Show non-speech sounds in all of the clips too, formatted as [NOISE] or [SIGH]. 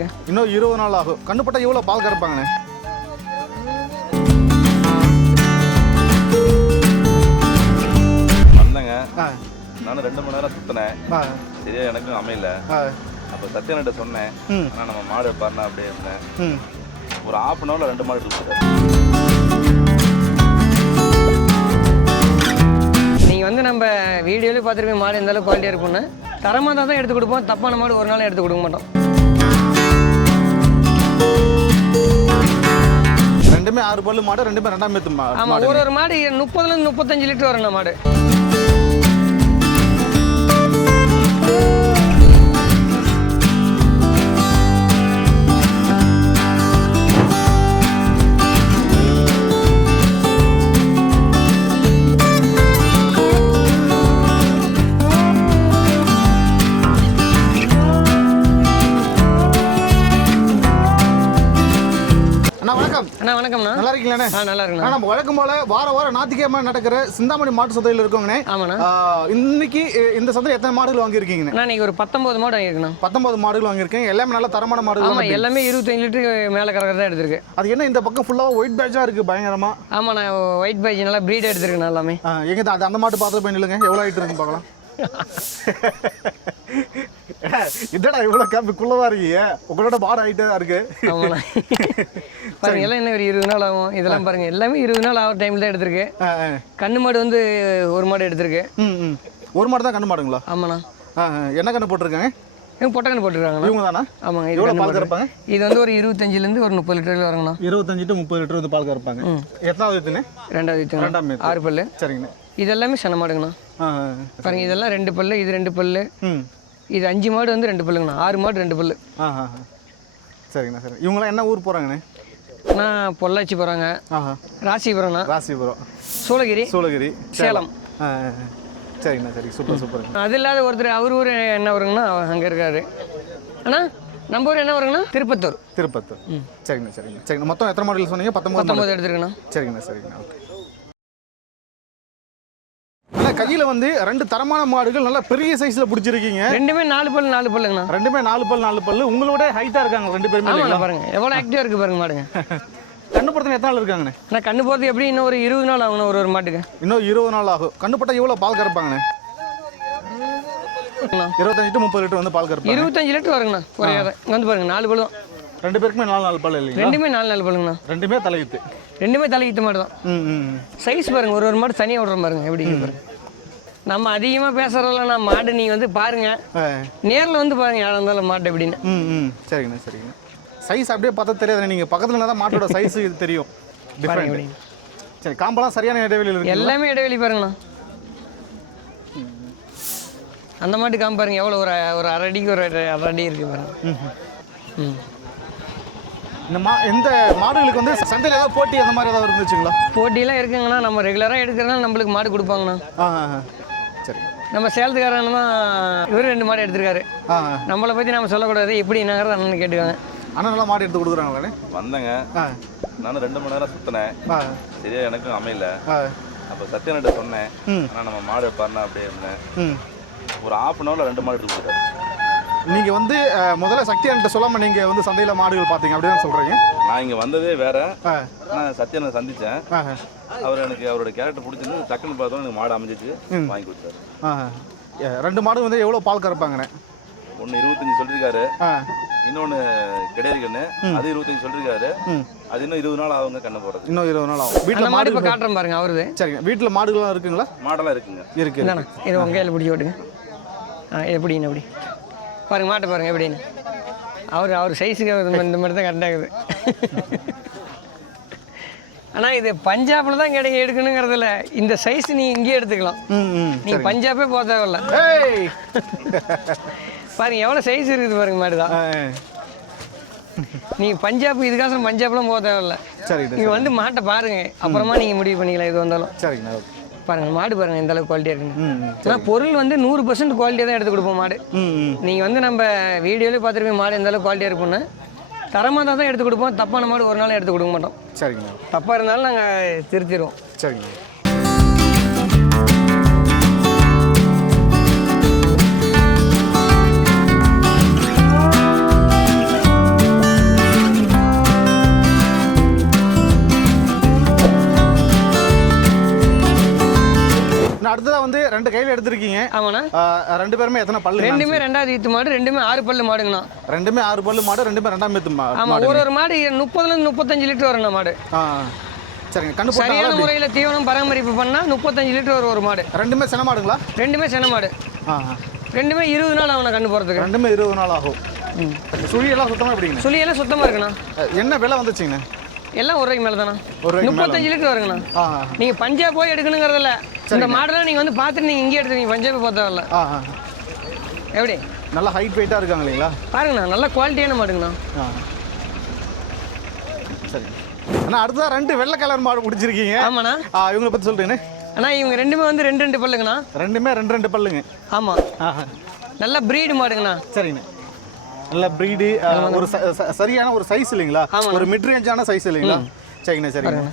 மாடுங்க இன்னும் இருபது நாள் ஆகும். கண்ணுப்பட்டா எவ்வளோ பால் கறப்பாங்கண்ணே. வந்தேங்க. நானும் ரெண்டு மணி நேரம் சுற்றினேன் ஆ. சரியா எனக்கும் அமையல. அப்போ சத்யன்கிட்ட சொன்னேன். ஆனால் நம்ம மாடு பாருனா அப்படியே இருந்தேன். ம். ஒரு ஹாஃப் அன் ஹவரில் ரெண்டு மாடு இருக்குது நீங்கள் வந்து நம்ம வீடியோலேயே பார்த்துருப்பீங்க மாடு எந்த அளவுக்கு குவாலிட்டியாக இருக்கும்னு. தரமாக தான் எடுத்து கொடுப்போம். தப்பான மாடு ஒரு நாள் எடுத்து கொடுக்க மாட்டோம். ரெண்டுமே ஆறு பல்லு மாடு ரெண்டுமே ரெண்டாம் மாடு ஒரு ஒரு மாடு முப்பதுலேருந்து முப்பத்தஞ்சு லிட்டர் வரணும் மாடு. நல்லா அண்ணா, நம்ம வழக்கம் போல வார வாரம் ஞாயிற்றுக்கிழமை நடக்கிற சிந்தாமணி மாட்டு சந்தையில் இருக்கோங்கண்ணே. இன்னைக்கு இந்த சந்தையில் எத்தனை மாடுகள் வாங்கியிருக்கீங்கண்ணே? அண்ணா இன்னைக்கு ஒரு பத்தொம்பது மாடு வாங்கியிருக்கேண்ணா. பத்தொன்பது மாடுகள் வாங்கியிருக்கேன். எல்லாமே நல்ல தரமான மாடுகள் ஆமாம் எல்லாமே இருபத்தஞ்சு லிட்டருக்கு மேலே கறக்கிறதா எடுத்திருக்கு. அது என்ன இந்த பக்கம் ஃபுல்லாக ஒயிட் பேட்சாக இருக்குது பயங்கரமா? ஆமாண்ணா ஒயிட் பைஜ் நல்லா ப்ரீட் எடுத்திருக்குண்ணா எல்லாமே. எங்க தான் அந்த மாட்டு பார்த்து போய் நில்லுங்க. எவ்வளோ ஹைட் இருக்குன்னு பார்க்கலாம். [LAUGHS] இதடா இவ்வளோ கேம்பு குள்ளதா இருக்கீங்க? உங்களோட பார் ஹைட்டாக தான் இருக்கு. பாருங்க எல்லாம் என்ன ஒரு இருபது நாள் ஆகும். இதெல்லாம் பாருங்க எல்லாமே இருபது நாள் ஆகிற டைமில் தான் எடுத்திருக்கு. கண்ணு மாடு வந்து ஒரு மாடு எடுத்திருக்கு. ஒரு மாடு தான் கண்ணு மாடுங்களா? ஆமாண்ணா. என்ன கண்ணு போட்டிருக்காங்க? இவங்க பொட்டக்கண்ணு போட்டுருக்காங்கண்ணா. இவங்க தானே? ஆமாங்க எவ்வளோ பால். கறப்பாங்க? இது வந்து ஒரு இருபத்தஞ்சிலேருந்து ஒரு முப்பது லிட்டர் வருங்கண்ணா. இருபத்தஞ்சு டு முப்பது லிட்டர் வந்து பால் கறப்பாங்க. எத்தனாவது எத்துனே ரெண்டாவது இதுங்க. ரெண்டாம். ஆறு பல்லு. சரிங்கண்ணே. இது எல்லாமே சன மாடுங்கண்ணா. பாருங்க இதெல்லாம் ரெண்டு பல்லு இது ரெண்டு பல்லு. இது அஞ்சு மாடு வந்து ரெண்டு பல்லுங்கண்ணா. ஆறு மாடு ரெண்டு பல்லு. ஆ ஆ ஆ. சரிங்கண்ணா சரி. இவங்களாம் என்ன ஊர் போகிறாங்கண்ணே நான் பொள்ளாச்சி போகிறாங்க ஆஹா ராசிபுரம்ண்ணா. ராசிபுரம். சூளகிரி சூளகிரி சேலம். ஆ ஆ, ஆ. சரிங்கண்ணா சரி. சூப்பர் சூப்பருங்க அது இல்லாத ஒருத்தர் அவர் ஊர் என்ன வருங்கண்ணா அங்கே இருக்காரு. அண்ணா நம்ம ஊர் என்ன வருங்கண்ணா திருப்பத்தூர். திருப்பத்தூர். சரிங்கண்ணா சரிங்கண்ணா. சரிங்கண்ணா. மொத்தம் எத்தனை மாடல் சொன்னீங்க? பத்தொம்பது பத்தொம்பது எடுத்துருக்கண்ணா. சரிங்கண்ணா சரிங்கண்ணா. ஓகே. கையில் வந்து ரெண்டு தரமான மாடுகள் நல்லா பெரிய சைஸில் பிடிச்சிருக்கீங்க. ரெண்டுமே நாலு பல்லு நாலு பல்லுங்கண்ணா. ரெண்டுமே நாலு பல் நாலு பல்லு. உங்களோட ஹைட்டாக இருக்காங்க ரெண்டு பேருமே பாருங்க. எவ்வளோ ஆக்டிவாக இருக்குது பாருங்க மாடுங்க. [LAUGHS] கண்ணு படத்தில் எத்தனை நாள் இருக்காங்கண்ணே? நான் கண்ணு போகிறது எப்படி இன்னும் ஒரு இருபது நாள் ஆகணும் ஒரு ஒரு மாட்டுக்கு? இன்னும் இருபது நாள் ஆகும். கண்ணு பட்டா எவ்வளோ பால் கறப்பாங்கண்ணே. இருபத்தஞ்சு டு முப்பது லிட்டர் வந்து பால் கறப்பாங்க. இருபத்தஞ்சு லிட்டர் வருங்கண்ணா ஒரே வந்து பாருங்க நாலு பல்லும் ரெண்டு பேருக்குமே நாலு நாலு பல் இல்லைங்களா? ரெண்டுமே நாலு நாலு பல்லுங்கண்ணா. ரெண்டுமே தலையுத்து ரெண்டுமே தலையிட்ட மாடு தான். சைஸ் பாருங்க ஒரு ஒரு மாடு தனியாக விடுற பாருங்க எப்படி இருக்கு பாருங்க. நம்ம அதிகமாக பேசுறதில்ல நான் மாடு நீங்கள் வந்து பாருங்க. நேரில் வந்து பாருங்க யாராக இருந்தாலும் மாடு எப்படின்னு ம் சரிங்கண்ணா சரிங்கண்ணா. சைஸ் அப்படியே பார்த்தா தெரியாதுண்ணே நீங்கள் பக்கத்தில் தான் மாட்டோட சைஸ் இது தெரியும். டிஃப்ரெண்ட் சரி காம்பெல்லாம் சரியான இடைவெளியில் இருக்கு எல்லாமே இடைவெளி பாருங்கண்ணா. அந்த மாட்டு காமி பாருங்க எவ்வளோ ஒரு ஒரு அரை அடிக்கு ஒரு அரை அடி இருக்கு பாருங்க. ம் இந்த மா இந்த மாடுகளுக்கு வந்து சந்தையில் ஏதாவது போட்டி அந்த மாதிரி ஏதாவது இருந்துச்சுங்களா? போட்டியெல்லாம் இருக்குங்கண்ணா நம்ம ரெகுலராக எடுக்கிறனால நம்மளுக்கு மாடு கொடுப்பாங்கண்ணா. சரி. நம்ம சேலத்துக்காரன் தான் இவர் ரெண்டு மாடு எடுத்திருக்காரு. நம்மளை பற்றி நம்ம சொல்லக்கூடாது எப்படி என்னங்கிறத அண்ணன் கேட்டுக்காங்க அண்ணா நல்லா மாடு எடுத்து கொடுக்குறாங்களே வந்தேங்க. நானும் ரெண்டு மணி நேரம் சுற்றினேன் சரியா எனக்கும் அமையல. அப்போ சத்யன்கிட்ட சொன்னேன். ஆனால் நம்ம மாடு பாருனா அப்படியே இருந்தேன். ம். ஒரு ஹாஃப் அன் ஹவரில் ரெண்டு மாடு இருக்குது நீங்கள் வந்து முதல்ல சக்தி என்கிட்ட சொல்லாமல் நீங்கள் வந்து சந்தையில் மாடுகள் பார்த்தீங்க அப்படி தான் சொல்கிறீங்க நான் இங்கே வந்ததே வேற. நான் சத்யனை சந்தித்தேன் அவர் எனக்கு அவரோட கேரக்டர் பிடிச்சிருந்து டக்குன்னு பார்த்தோம் எனக்கு மாடு அமைஞ்சிச்சு. வாங்கி கொடுத்தாரு. ரெண்டு மாடு வந்து எவ்வளோ பால் கறப்பாங்கண்ணே? ஒன்று இருபத்தஞ்சி சொல்லியிருக்காரு இன்னொன்று கிடையாது கண்ணு அது இருபத்தஞ்சி சொல்லியிருக்காரு அது இன்னும் இருபது நாள் ஆகுங்க கண்ணு போடுறது இன்னும் இருபது நாள் ஆகும். வீட்டில் மாடு இப்போ காட்டுறேன் பாருங்க அவருது. சரிங்க. வீட்டில் மாடுகள்லாம் இருக்குங்களா? மாடெல்லாம் இருக்குங்க. இருக்கு இது உங்கள் கையில் பிடிச்சி விட்டுங்க ஆ எப்படின்னு எப்படி பாருங்க மாட்டை பாருங்க எப்படின்னு. அவர் அவர் சைஸுக்கு அவர் இந்த மாதிரி தான் கரெக்டாகுது ஆனால் இது பஞ்சாபில் தான் கிடைக்க எடுக்கணுங்கிறதுல இந்த சைஸ் நீங்கள் இங்கேயே எடுத்துக்கலாம். நீங்கள் பஞ்சாபே போக தேவையில்ல. பாருங்க எவ்வளோ சைஸ் இருக்குது பாருங்க மாடு தான் நீங்கள் பஞ்சாப் இதுக்காக பஞ்சாப்லாம் போக தேவையில்ல. சரிங்க நீங்கள் வந்து மாட்டை பாருங்க. அப்புறமா நீங்கள் முடிவு பண்ணிக்கலாம் இது வந்தாலும். சரிங்கண்ணா பாருங்க மாடு பாருங்க எந்த அளவுக்கு ம் ம் ஆனால் பொருள் வந்து நூறு பர்சன்ட் குவாலிட்டியாக தான் எடுத்து கொடுப்போம் மாடு. நீங்கள் வந்து நம்ம வீடியோலேயே பார்த்துருப்பீங்க மாடு எந்த அளவுக்கு குவாலிட்டியாக இருக்கும்னு. தரமாக தான் தான் எடுத்து கொடுப்போம். தப்பான மாடு ஒரு நாள் எடுத்து கொடுக்க மாட்டோம். சரிங்கண்ணா தப்பாக இருந்தாலும் நாங்கள் திருத்திடுவோம் சரிங்கண்ணா ரெண்டு கையில் எடுத்திருக்கீங்க. ஆமாண்ணா. ரெண்டு பேருமே எத்தனை பல்லு ரெண்டுமே ரெண்டாவது ஈத்து மாடு ரெண்டுமே ஆறு பல்லு மாடுங்கண்ணா. ரெண்டுமே ஆறு பல்லு மாடு ரெண்டுமே ரெண்டாம் பேத்து மா- ஆமாம் மாடு ஒரு ஒரு மாடு முப்பதுலேருந்து முப்பத்தஞ்சு லிட்டர் வருங்கண்ணா மாடு. சரிங்க கண்ணு சரியான? முறையில் தீவனம் பராமரிப்பு பண்ணால் முப்பத்தஞ்சு லிட்டர் வரும் ஒரு மாடு. ரெண்டுமே சென மாடுங்களா? ரெண்டுமே சென மாடு. ரெண்டுமே இருபது நாள் அவனை கண்டு போகிறதுக்கு ரெண்டுமே இருபது நாள் ஆகும். சுழியெல்லாம் சுத்தமாக எப்படிங்கண்ணா? சுழி எல்லாம் சுத்தமாக இருக்குண்ணா என்ன விலை வந்துச்சுங்கண்ணா? எல்லாம் ஒரு ரூபாய்க்கு மேலே தானே முப்பத்தஞ்சு லிட்டர் வருங்கண்ணா. நீங்கள் பஞ்சாப் போய் எடுக்கணுங்கிறதில்ல. இந்த மாடெல்லாம் நீங்கள் வந்து பார்த்துட்டு நீங்கள் இங்கே எடுத்து நீங்கள் பஞ்சாபை பார்த்ததில்ல. எப்படி? நல்லா ஹைட் வெயிட்டாக இருக்காங்க இல்லைங்களா? பாருங்கண்ணா நல்ல குவாலிட்டியான மாடுங்கண்ணா. சரி. அண்ணா அடுத்ததான் ரெண்டு வெள்ளை கலர் மாடு பிடிச்சிருக்கீங்க ஆமாண்ணா. இவங்களை பற்றி சொல்கிறேன்னு அண்ணா இவங்க ரெண்டுமே வந்து ரெண்டு ரெண்டு பல்லுங்கண்ணா. ரெண்டுமே ரெண்டு ரெண்டு பல்லுங்க. ஆமாம் நல்ல ப்ரீடு மாடுங்கண்ணா. சரிங்கண்ணா. நல்ல ப்ரீடு ஒரு சரியான ஒரு சைஸ் இல்லைங்களா. ஒரு மிட் ரேஞ்சான சைஸ் இல்லைங்களா? சரிங்கண்ணா சரிங்கண்ணா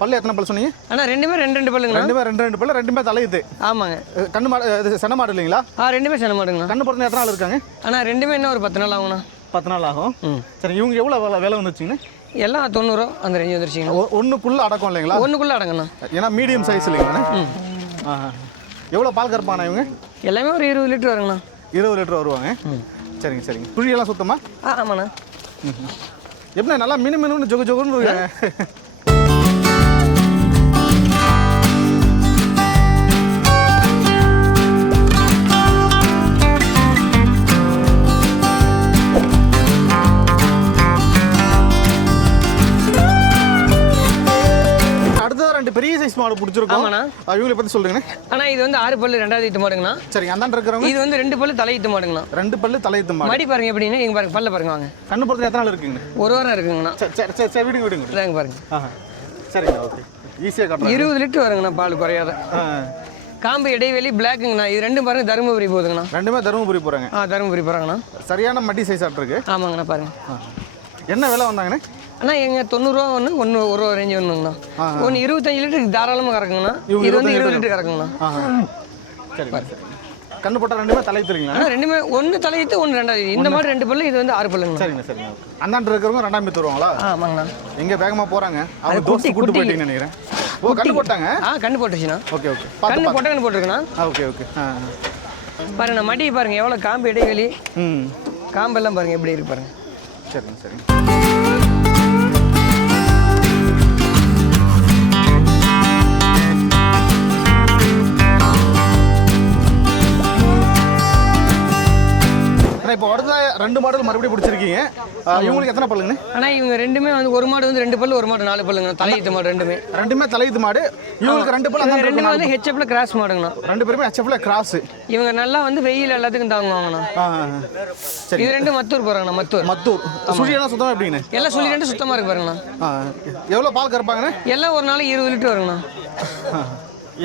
பல்லு எத்தனை பல் சொன்னீங்க? அண்ணா ரெண்டுமே ரெண்டு ரெண்டு பல்லுங்கண்ணா. ரெண்டுமே ரெண்டு ரெண்டு பல்லு ரெண்டுமே தலையுது ஆமாங்க. கண்ணு மாடு இது சென மாடு இல்லைங்களா? ஆ ரெண்டுமே சென மாடுங்கண்ணா. கண்ணு பிறந்த எத்தனை நாள் இருக்காங்க? அண்ணா ரெண்டுமே என்ன ஒரு பத்து நாள் ஆகுங்கண்ணா. பத்து நாள் ஆகும். சரி இவங்க எவ்வளோ விலை விலை வந்துச்சுங்கண்ணா? எல்லாம் தொண்ணூறு அந்த ரேஞ்சு வந்துருச்சுங்கண்ணா. ஒ- ஒண்ணுக்குள்ள அடக்கம் இல்லைங்களா? ஒன்றுக்குள்ளே அடங்கண்ணா ஏன்னா மீடியம் சைஸ் இல்லைங்கண்ணா எவ்வளோ பால் கறப்பானா இவங்க? எல்லாமே ஒரு இருபது லிட்டர் வருங்கண்ணா. இருபது லிட்டர் வருவாங்க. சரிங்க சரிங்க. புழியெல்லாம் சுத்தமா? ஆ ஆமாண்ணா. எப்படி நல்லா மினு மினுன்னு ஜொகு ஜொகுன்னு மாடு பிடிச்சிருக்கோம். இவங்களை பற்றி சொல்லுங்கண்ணே. அண்ணா இது வந்து ஆறு பல்லு ரெண்டாவது ஈத்து மாடுங்கண்ணா. சரிங்க அந்தாண்ட இருக்கிறவங்க? இது வந்து ரெண்டு பல்லு தலையீத்து மாடுங்கண்ணா. ரெண்டு பல்லு தலையத்து மாடு. மடி பாருங்க எப்படின்னு இங்க பாருங்க பல்ல பாருங்க வாங்க. கண்ணு பொறுத்து எத்தனை நாள் இருக்குங்க ஒரு வாரம் இருக்குங்கண்ணா. சரி சரி சரி சரி விடுங்க விடுங்க பாருங்க. ஆஹா சரிங்க ஓகே. ஈஸியாக காட்டுறேன். இருபது லிட்டர் வருங்கண்ணா பால் குறையாத. காம்பு இடைவெளி பிளாக்குங்கண்ணா இது ரெண்டும் பாருங்க தருமபுரி போகுதுங்கண்ணா. ரெண்டுமே தருமபுரி போகிறாங்க ஆ தருமபுரி போகிறாங்கண்ணா சரியான மட்டி சைஸ் இருக்கு. ஆமாங்கண்ணா பாருங்க. என்ன விலை வந்தாங்கண்ணே? அண்ணா எங்க தொண்ணூறுரூவா ஒன்று ஒன்று ஒரு ரூபா ரேஞ்சு ஒன்றுங்கண்ணா ஒன்று இருபத்தஞ்சு லிட்டருக்கு தாராளமாக கறக்குங்கண்ணா. இது வந்து 25 இருபது லிட்டர். கறக்குங்கண்ணா. கண்ணு போட்டால் ரெண்டுமே தலை தெரியுங்களா அண்ணா ரெண்டுமே ஒன்று தலையீத்து ஒன்று ரெண்டாவது இந்த மாதிரி ரெண்டு பல்லு இது வந்து ஆறு பல்லுங்கண்ணா சரிங்க சரிங்க. அந்தாண்டு இருக்கிறவங்க ரெண்டாம் பேத்து வருவாங்களா? ஆமாங்கண்ணா. எங்கே வேகமாக போகிறாங்க அவங்க தோசை கூட்டு. போயிட்டீங்கன்னு நினைக்கிறேன். ஓ கண்ணு போட்டாங்க? ஆ கண்ணு போட்டுச்சுண்ணா. Okay okay. கண்ணு போட்ட கண்ணு போட்டிருக்குண்ணா. Okay okay. ஆ பாருங்க மடி பாருங்க எவ்வளோ காம்பு இடைவெளி. ம். காம்பெல்லாம் பாருங்க எப்படி இருக்கு பாருங்க. சரிங்க சரிங்க. அண்ணா, இப்போ அடுத்த ரெண்டு மாடல் மறுபடியும் பிடிச்சிருக்கீங்க. இவங்களுக்கு எத்தனை பல்லுங்க? ஆனால் இவங்க ரெண்டுமே வந்து ஒரு மாடு வந்து ரெண்டு பல்லு ஒரு மாடு நாலு பல்லுங்க. தலையீத்து மாடு ரெண்டுமே. ரெண்டுமே தலையுது மாடு. இவங்களுக்கு ரெண்டு பல்லு அந்த ரெண்டுமே வந்து ஹெச்எப்ல கிராஸ் மாடுங்கண்ணா. ரெண்டு பேருமே ஹெச்எஃப்ல கிராஸ் இவங்க நல்லா வந்து வெயில் எல்லாத்துக்கும் தாங்குவாங்கண்ணா. சரி. இது ரெண்டும் மத்தூர் போகிறாங்கண்ணா மத்தூர். மத்தூர். சுழியெல்லாம் சுத்தமாக எப்படிங்கண்ணே? எல்லாம் சொல்லி ரெண்டு சுத்தமாக இருக்கு பாருங்கண்ணா. எவ்வளோ பால் கறப்பாங்கண்ணே? எல்லாம் ஒரு நாளைக்கு இருபது லிட்டர் வருங்கண்ணா.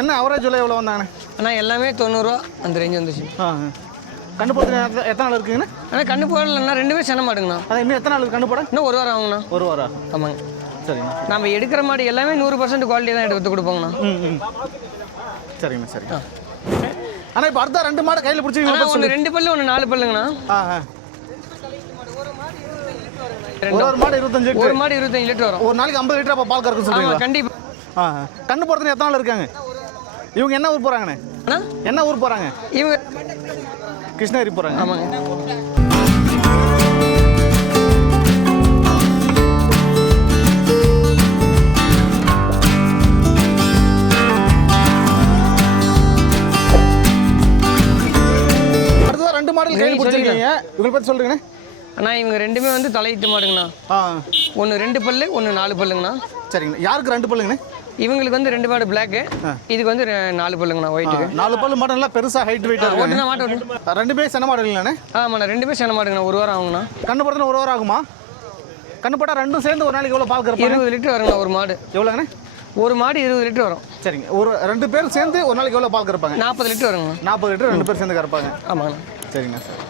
என்ன அவரேஜ் விலை எவ்வளோ வந்தாங்கண்ணே? ஆனால் எல்லாமே தொண்ணூறுரூவா அந்த ரேஞ்ச் வந்துச்சு. கண்ணு போட்டு எத்த- எத்தனை நாள் இருக்குங்கண்ணே? ஆனால் கண்ணு போடலன்னா ரெண்டுமே சென மாடுங்கண்ணா. அதான் இன்னும் எத்தனை நாள் இருக்கு கண்ணு போட? இன்னும் ஒரு வாரம் ஆகுங்கண்ணா. ஒரு வாரம் ஆமாங்க. சரிங்கண்ணா. நம்ம எடுக்கிற மாடு எல்லாமே நூறு பர்சன்ட் குவாலிட்டி தான் எடுத்து கொடுப்போங்கண்ணா. ம் ம். சரிங்கண்ணா சரிங்க அண்ணா இப்போ அடுத்த ரெண்டு மாடு கையில் பிடிச்சி ஆனால் ஒன்று ரெண்டு பல்லு ஒன்று நாலு பல்லுங்கண்ணா. ஆ ஆ. ஒரு ஒரு மாடு இருபத்தஞ்சு ஒரு லிட்டர் மாடு இருபத்தஞ்சு லிட்டர் வரும். ஒரு நாளைக்கு ஐம்பது லிட்டர் அப்போ பால் கறக்கும் ஆமாம் சொல்றீங்களா கண்டிப்பாக ஆ ஆ. கண்ணு போடுறது எத்தனை நாள் இருக்காங்க? இவங்க என்ன ஊர் போகிறாங்கண்ணே அண்ணா? என்ன ஊர் போகிறாங்க இவங்க கிருஷ்ணகிரி போகிறாங்க ஆமாங்க. ரெண்டு மாடல் கையில் பிடிச்சிருக்கீங்க. இவங்களை பற்றி சொல்லுங்கண்ணே. அண்ணா இவங்க ரெண்டுமே வந்து தலையிட்டு மாடுங்கண்ணா. ஒன்று ரெண்டு பல்லு ஒன்று நாலு பல்லுங்கண்ணா. சரிங்கண்ணா. யாருக்கு ரெண்டு பல்லுங்கண்ணே? இவங்களுக்கு வந்து ரெண்டு மாடு பிளாக்கு இதுக்கு வந்து நாலு பல்லுங்கண்ணா ஒயிட்டுக்கு நாலு பல்லு மாடு நல்லா பெருசாக ஹைட் இருக்காங்க. ஒன்று மாட்டு ஒன்று ரெண்டுமே சென மாடு இல்லைண்ணே? ஆமாண்ணா ரெண்டுமே சென மாடுங்கண்ணா ஒரு வாரம் ஆகுங்கண்ணா. கண்ணு போடுறது ஒரு வாரம் ஆகுமா? கண்ணு போட்டால் ரெண்டும் சேர்ந்து ஒரு நாளைக்கு எவ்வளோ பால் கறப்பாங்க? இருபது லிட்டர் வருங்கண்ணா ஒரு மாடு. எவ்வளோங்கண்ணே? ஒரு மாடு இருபது லிட்டர் வரும். சரிங்க. ஒரு ரெண்டு பேர் சேர்ந்து ஒரு நாளைக்கு எவ்வளோ பால் கறப்பாங்க? நாற்பது லிட்டர் வருங்கண்ணா. நாற்பது லிட்டர் ரெண்டு பேர் சேர்ந்து கறப்பாங்க. ஆமாங்கண்ணா. சரிங்கண்ணா சார்.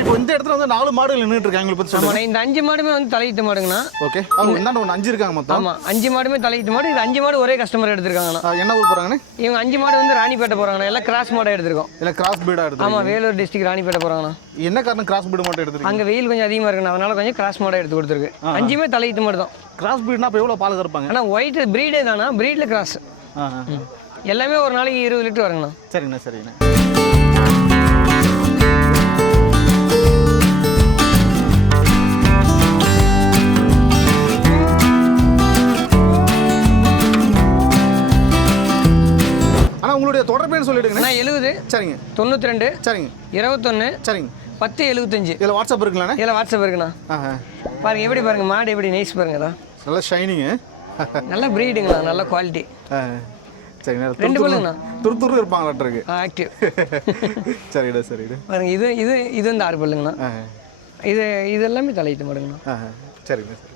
இப்போ இந்த இடத்துல வந்து நாலு மாடுகள் நின்றுட்டு இருக்காங்க எங்களை பற்றி சொல்லுங்க. இந்த அஞ்சு மாடுமே வந்து தலையிட்டு மாடுங்கண்ணா. ஓகே அவங்க இந்தாண்ட ஒன்று அஞ்சு இருக்காங்க மொத்தம்? ஆமாம் அஞ்சு மாடுமே தலையிட்டு மாடு இது அஞ்சு மாடு ஒரே கஸ்டமர் எடுத்திருக்காங்கண்ணா. என்ன ஊர் போகிறாங்கண்ணே இவங்க அஞ்சு மாடு வந்து ராணிப்பேட்டை போகிறாங்கண்ணா எல்லாம் கிராஸ் மாடை எடுத்திருக்கோம். இல்லை கிராஸ் பீடாக எடுத்து ஆமாம் வேலூர் டிஸ்ட்ரிக்ட் ராணிப்பேட்டை போகிறாங்கண்ணா என்ன காரணம் கிராஸ் பீடு மட்டும் எடுத்துருக்கீங்க? அங்கே வெயில் கொஞ்சம் அதிகமாக இருக்குண்ணா. அதனால கொஞ்சம் கிராஸ் மாடை எடுத்து கொடுத்துருக்கு. அஞ்சுமே தலையிட்டு மாடு தான். கிராஸ் பீட்னா இப்போ எவ்வளோ பால் கறப்பாங்க? ஆனால் ஒயிட் ப்ரீடே தானா ப்ரீடில் கிராஸ். எல்லாமே ஒரு நாளைக்கு இருபது லிட்டர் வருங்கண்ணா. சரிங்கண்ணா சரிங்கண்ணா. உங்களுடைய தொடர்பேன்னு சொல்லிடுங்கண்ணா. அண்ணா எழுபது சரிங்க. தொண்ணூற்றி ரெண்டு சரிங்க. இருபத்தொன்று சரிங்க. பத்து எழுபத்தஞ்சு இதில் வாட்ஸ்அப் இருக்குங்களாண்ணே? இதில் வாட்ஸ்அப் இருக்குண்ணா. பாருங்க எப்படி பாருங்க மாடு எப்படி நைஸ் பாருங்க அதான் நல்லா ஷைனிங்கு நல்ல ப்ரீடுங்கண்ணா நல்ல குவாலிட்டி சரிங்கண்ணா ரெண்டு பல்லுங்கண்ணா. துரு துரு இருப்பாங்களாட்டிருக்கு ஆக்டிவ் [LAUGHS] சரிடா சரிடா. பாருங்க இது இது இது வந்து ஆறு பல்லுங்கண்ணா. இது இது எல்லாமே தலையிட்டு மாடுங்கண்ணா. சரிங்கண்ணா சரி.